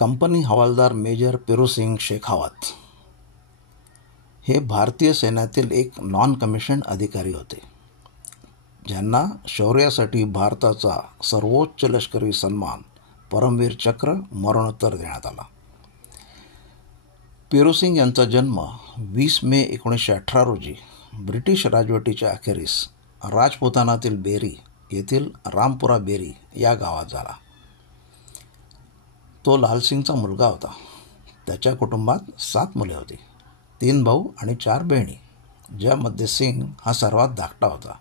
Company हवालदार major पिरू-सिंग Shekhawat हे भारतीय सैन्यातील एक नॉन कमिशन्ड अधिकारी होते, ज्यांना शौर्यासाठी भारताचा सर्वोच्च लष्करी सन्मान परमवीर चक्र मरणोत्तर देण्यात आला. पिरू-सिंग यांचा जन्म 20 मे 1918 रोजी ब्रिटिश राजवटीच्या अखेरीस राजपुतानातील बेरी येथील रामपुरा बेरी या गावात झाला. तो लालसिंगचा मुलगा होता. त्याच्या कुटुंबात 7 मुले होती, 3 भाऊ आणि 4 बहिणी, ज्यामध्ये सिंग हा सर्वात धाकटा होता.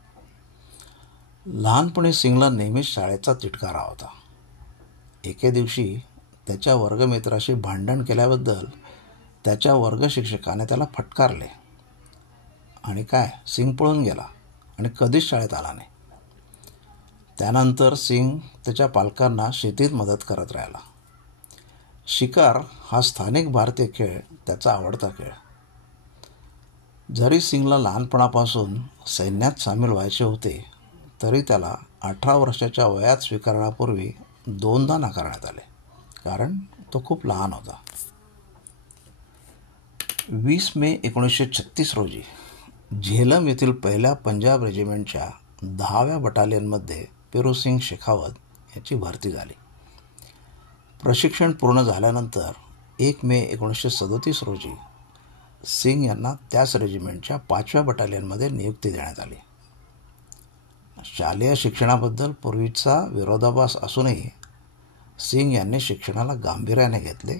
लहानपणी सिंगला नेहमीच शाळेचा तिटकारा होता. एके दिवशी त्याच्या वर्गमित्राशी भांडण केल्याबद्दल त्याच्या वर्ग शिक्षकाने त्याला फटकारले आणि सिंग पळून गेला आणि कधीच शाळेत आला नाही. त्यानंतर सिंग त्याच्या पालकांना शेतीत मदत करत राहिला. शिकार हा स्थानिक भारतीय खेळ त्याचा आवडता खेळ. जरी सिंगला लहानपणापासून सैन्यात सामील व्हायचे होते, तरी त्याला 18 वर्षाच्या वयात स्वीकारण्यापूर्वी 2दा नाकारण्यात आले, कारण तो खूप लहान होता. 20 मे 1936 रोजी झेलम येथील पहिल्या पंजाब रेजिमेंटच्या 10व्या बटालियनमध्ये पिरू-सिंग शेखावत याची भरती झाली. प्रशिक्षण पूर्ण झाल्यानंतर 1 मे 1937 रोजी सिंग यांना त्याच रेजिमेंटच्या 5व्या बटालियनमध्ये नियुक्ती देण्यात आली. शालेय शिक्षणाबद्दल पूर्वीचा विरोधाभास असूनही सिंग यांनी शिक्षणाला गांभीर्याने घेतले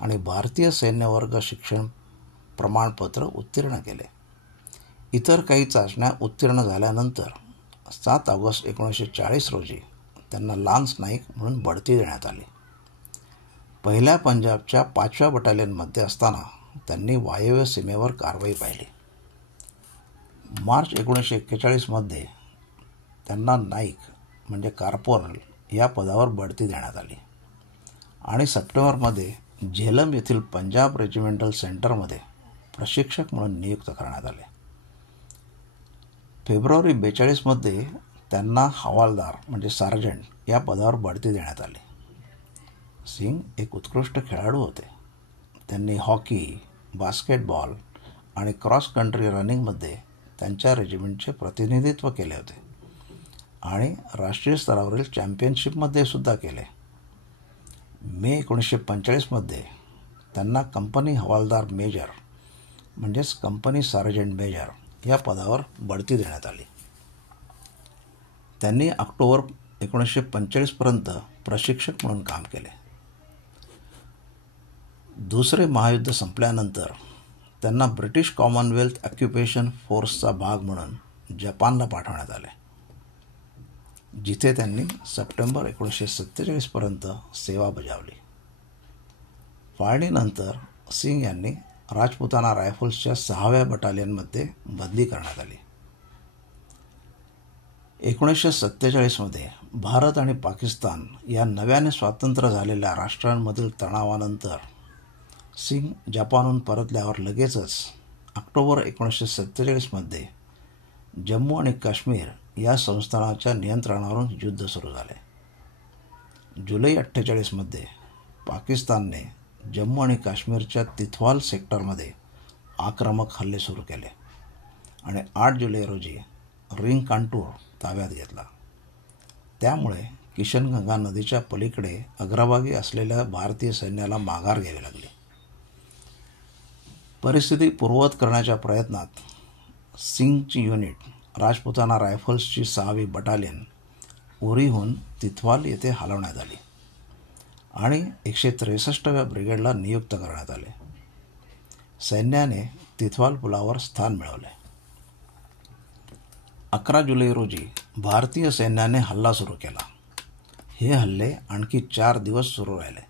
आणि भारतीय सैन्य वर्ग शिक्षण प्रमाणपत्र उत्तीर्ण केले. इतर काही चाचण्या उत्तीर्ण झाल्यानंतर 7 ऑगस्ट 1940 रोजी त्यांना लान्स नाईक म्हणून बढती देण्यात आली. पहिल्या पंजाबच्या 5व्या बटालियनमध्ये असताना त्यांनी वायव्य सीमेवर कारवाई पाहिली. मार्च 1941 त्यांना नाईक म्हणजे कॉर्पोरल या पदावर बढती देण्यात आली आणि सप्टेंबरमध्ये झेलम येथील पंजाब रेजिमेंटल सेंटरमध्ये प्रशिक्षक म्हणून नियुक्त करण्यात आले. फेब्रुवारी 42 त्यांना हवालदार म्हणजे सार्जंट या पदावर बढती देण्यात आली. सिंग एक उत्कृष्ट खेळाडू होते. त्यांनी हॉकी, बास्केटबॉल आणि क्रॉस कंट्री रनिंगमध्ये त्यांच्या रेजिमेंटचे प्रतिनिधित्व केले होते आणि राष्ट्रीय स्तरावरील चॅम्पियनशिपमध्ये सुद्धा केले. मे 1945 त्यांना कंपनी हवालदार मेजर म्हणजेच कंपनी सार्जंट मेजर या पदावर बढती देण्यात आली. त्यांनी ऑक्टोबर 1945 प्रशिक्षक म्हणून काम केले. दुसरे महायुद्ध संपल्यानंतर त्यांना ब्रिटिश कॉमनवेल्थ ऑक्युपेशन फोर्सचा भाग म्हणून जपानला पाठवण्यात आले, जिथे त्यांनी सप्टेंबर 1947 सेवा बजावली. फाळणीनंतर सिंग यांनी राजपुताना रायफल्सच्या 6व्या बटालियनमध्ये बदली करण्यात आली. 1947 भारत आणि पाकिस्तान या नव्याने स्वतंत्र झालेल्या राष्ट्रांमधील तणावानंतर सिंग जपानहून परतल्यावर लगेचच ऑक्टोबर 1947 जम्मू आणि काश्मीर या संस्थानाच्या नियंत्रणावरून युद्ध सुरू झाले. जुलै 1948 पाकिस्तानने जम्मू आणि काश्मीरच्या तिथवाल सेक्टरमध्ये आक्रमक हल्ले सुरू केले आणि 8 जुलै रोजी रिंग कांटूर ताब्यात घेतला. त्यामुळे किशनगंगा नदीच्या पलीकडे अग्रभागी असलेल्या भारतीय सैन्याला माघार घ्यावी लागली. परिस्थिती पूर्ववत करण्याच्या प्रयत्नात सिंगची युनिट राजपुताना रायफल्सची 6वी बटालियन उरीहून तिथवाल येथे हलवण्यात आली आणि 163व्या ब्रिगेडला नियुक्त करण्यात आले. सैन्याने तिथवाल पुलावर स्थान मिळवले. 11 जुलै रोजी भारतीय सैन्याने हल्ला सुरू केला. हे हल्ले आणखी 4 दिवस सुरू राहिले,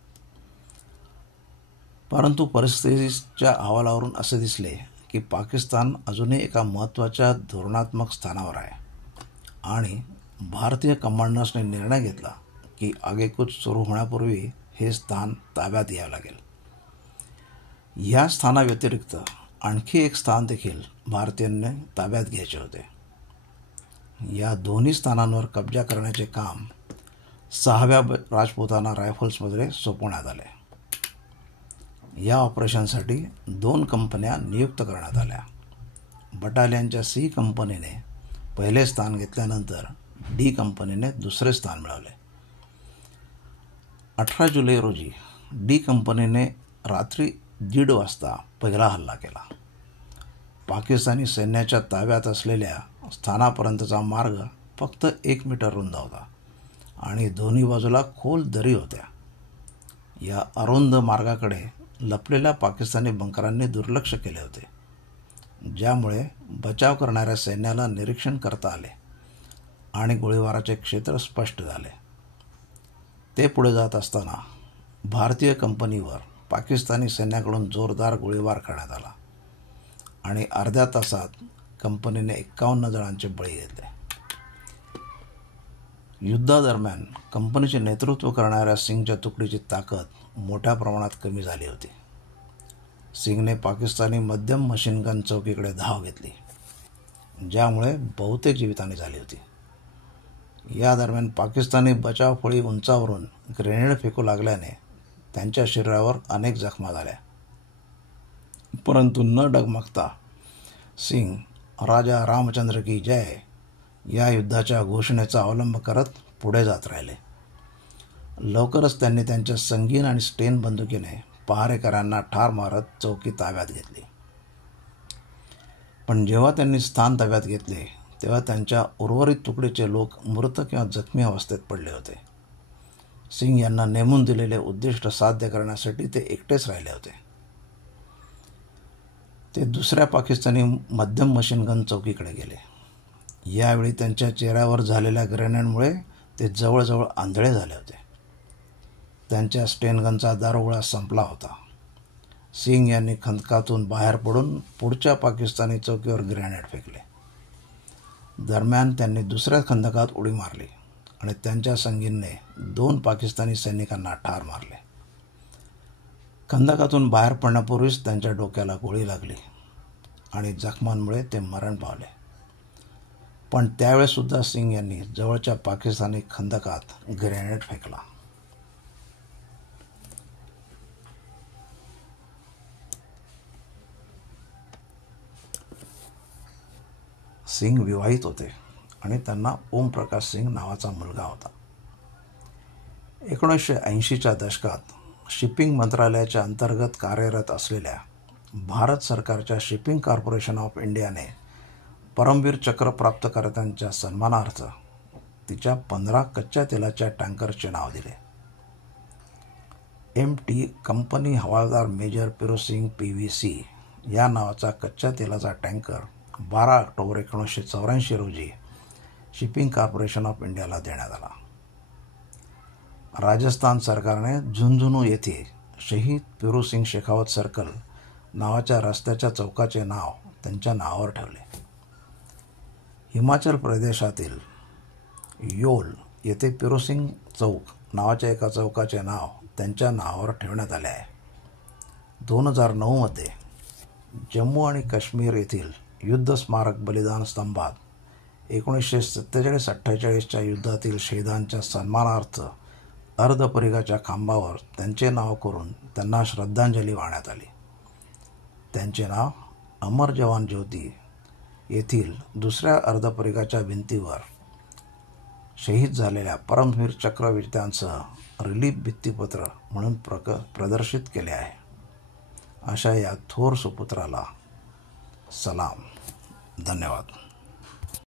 परंतु परिस्थितीच्या अहवालावरून असे दिसले की पाकिस्तान अजूनही एका महत्त्वाच्या धोरणात्मक स्थानावर आहे आणि भारतीय कमांडर्सने निर्णय घेतला की आगेकूच सुरू होण्यापूर्वी हे स्थान ताब्यात घ्यावे लागेल. या स्थानाव्यतिरिक्त आणखी एक स्थान देखील भारतीयांनी ताब्यात घ्यायचे होते. या दोन्ही स्थानांवर कब्जा करण्याचे काम 6व्या राजपुताना रायफल्समध्ये सोपवण्यात आले. या ऑपरेशनसाठी 2 कंपन्या नियुक्त करण्यात आल्या. बटालियनच्या सी कंपनीने पहिले स्थान घेतल्यानंतर डी कंपनीने दुसरे स्थान मिळवले. 18 जुलै रोजी डी कंपनीने रात्री 1:30 वाजता पहिला हल्ला केला. पाकिस्तानी सैन्याच्या ताब्यात असलेल्या स्थानापर्यंतचा मार्ग फक्त 1 मीटर रुंद होता आणि दोन्ही बाजूला खोल दरी होत्या. या अरुंद मार्गाकडे लपलेल्या पाकिस्तानी बंकरांनी दुर्लक्ष केले होते, ज्यामुळे बचाव करणाऱ्या सैन्याला निरीक्षण करता आले आणि गोळीबाराचे क्षेत्र स्पष्ट झाले. ते पुढे जात असताना भारतीय कंपनीवर पाकिस्तानी सैन्याकडून जोरदार गोळीबार करण्यात आला आणि अर्ध्या तासात कंपनीने 51 जणांचे बळी घेतले. युद्धादरम्यान कंपनीचे नेतृत्व करणाऱ्या सिंगच्या तुकडीची ताकद मोठ्या प्रमाणात कमी झाली होती. सिंगने पाकिस्तानी मध्यम मशीन गन चौकीकडे धाव घेतली, ज्यामुळे बहुतेक जीवितहानी झाली होती. या दरम्यान पाकिस्तानी बचावफळी उंचावरून ग्रेनेड फेकू लागल्याने त्यांच्या शरीरावर अनेक जखमा झाल्या. परंतु न डगमगता सिंग राजा रामचंद्र की जय या युद्धाच्या घोषणेचा अवलंब करत पुढे जात राहिले. लवकरच त्यांनी त्यांच्या संगीन आणि स्टेन बंदुकीने पहारेकऱ्यांना ठार मारत चौकी ताब्यात घेतली. पण जेव्हा त्यांनी स्थान ताब्यात घेतले तेव्हा त्यांच्या उर्वरित तुकडीचे लोक मृत किंवा जखमी अवस्थेत पडले होते. सिंग यांना नेमून दिलेले उद्दिष्ट साध्य करण्यासाठी ते एकटेच राहिले होते. ते दुसऱ्या पाकिस्तानी मध्यम मशीन गन चौकीकडे गेले. यावेळी त्यांच्या चेहऱ्यावर झालेल्या ग्रेनेडमुळे ते जवळजवळ आंधळे झाले होते. त्यांच्या स्टेनगनचा दारुगोळा संपला होता. सिंग यांनी खंदकातून बाहेर पडून पुढच्या पाकिस्तानी चौकीवर ग्रेनेड फेकले. दरम्यान त्यांनी दुसऱ्या खंदकात उडी मारली आणि त्यांच्या संगींनी 2 पाकिस्तानी सैनिकांना ठार मारले. खंदकातून बाहेर पडण्यापूर्वीच त्यांच्या डोक्याला गोळी लागली आणि जखमांमुळे ते मरण पावले. पण त्यावेळेसुद्धा सिंग यांनी जवळच्या पाकिस्तानी खंदकात ग्रेनेड फेकला. सिंग विवाहित होते आणि त्यांना ओमप्रकाश सिंग नावाचा मुलगा होता. 1980च्या दशकात शिपिंग मंत्रालयाच्या अंतर्गत कार्यरत असलेल्या भारत सरकारच्या शिपिंग कॉर्पोरेशन ऑफ इंडियाने परमवीर चक्र प्राप्तकर्त्यांच्या सन्मानार्थ तिच्या 15 कच्च्या तेलाच्या टँकरचे नाव दिले. MT कंपनी हवालदार मेजर पिरोसिंग PVC या नावाचा कच्च्या तेलाचा टँकर 12 ऑक्टोबर 1984 रोजी शिपिंग कॉर्पोरेशन ऑफ इंडियाला देण्यात आला. राजस्थान सरकारने झुंझुनू येथे शहीद पिरोसिंग शेखावत सर्कल नावाच्या रस्त्याच्या चौकाचे नाव त्यांच्या नावावर ठेवले. हिमाचल प्रदेशातील योल येथे पिरोसिंग चौक नावाच्या एका चौकाचे नाव त्यांच्या नावावर ठेवण्यात आले आहे. 2009मध्ये जम्मू आणि काश्मीर येथील युद्ध स्मारक बलिदान स्तंभात 1947-48च्या युद्धातील शहीदांच्या सन्मानार्थ अर्धपरिघाच्या खांबावर त्यांचे नाव करून त्यांना श्रद्धांजली वाहण्यात आली. त्यांचे नाव अमर जवान ज्योती येथील दुसऱ्या अर्धपरिघाच्या भिंतीवर शहीद झालेल्या परमवीर चक्र विजेत्यांसह रिलीफ भित्तिपत्र म्हणून प्रदर्शित केले आहे. अशा या थोर सुपुत्राला सलाम. धन्यवाद.